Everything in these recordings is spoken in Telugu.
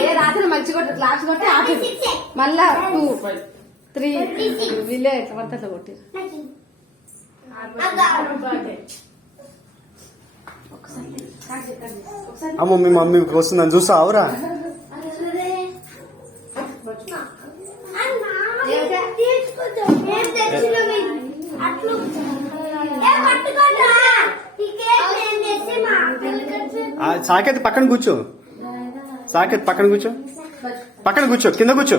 ఏ రాత్రి మంచి కొట్టి క్లాస్ కొట్టి ఆపి. మళ్ళా టూ త్రీ వీళ్ళే ఎట్లా పడితే అట్లా కొట్టిరు అమ్మ మీ మమ్మీ వస్తుందని చూసావురా ఆ, సాకేత్ పక్కన కూర్చో. సాకేత్ పక్కన కూర్చో. పక్కన కూర్చో కింద కూర్చో.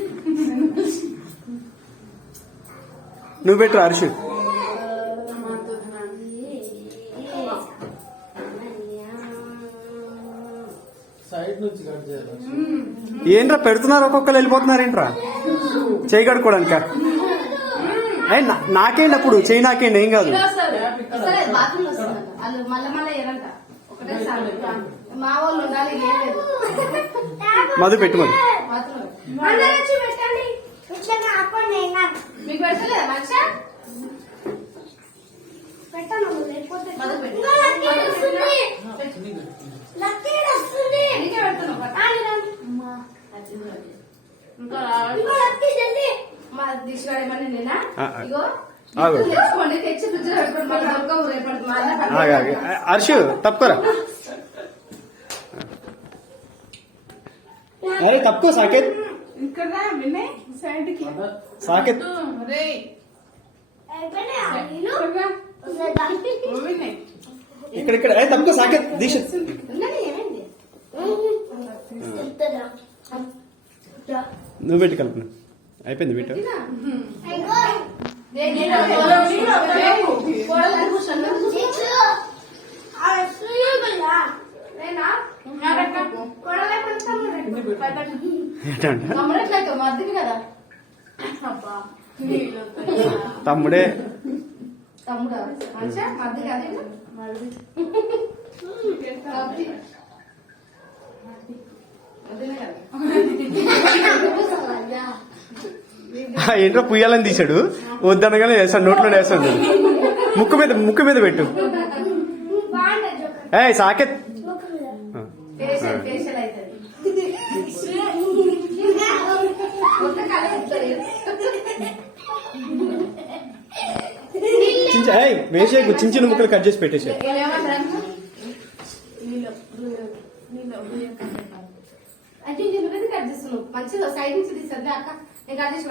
నువ్వు పెట్టు హర్షి చేయాలి. ఏంట్రా పెడుతున్నారు? ఒక్కొక్కరు వెళ్ళిపోతున్నారు ఏంట్రా? చేయి కడుక్కోవడానిక? నాకేంటి అప్పుడు? చేయి నాకేంటి? ఏం కాదు. మధు పెట్టు మధు. హర్షు తప్పుకోరా. అరే తప్పుకో సాకేత్. ఇక్కడ వినయ్ సాకేత్? ఇక్కడ ఇక్కడ ఇక్కడ. ఏ తప్పుకో సాకేత్ దీక్ష ఉన్నది ఏమైంది? చెప్తారా? నువ్వు పెట్టి కలుపు అయిపోయింది పెట్టు ఇంకో తమ్ముడే ఏంట్రా పుయ్యాలని తీశాడు? వద్దనగానే వేస్తాడు నోట్లో వేస్తాడు. ముక్కు మీద ముక్కు మీద పెట్టు. ఏ సాకేత్. చించ ఏయ్ వేసే చిన్న చిన్న ముక్కలు కట్ చేసి పెట్టేసే ఏమేమంటారు? మంచిగా సైడ్ నుంచి తీసేద్దా అక్క? నేను కట్ చేసి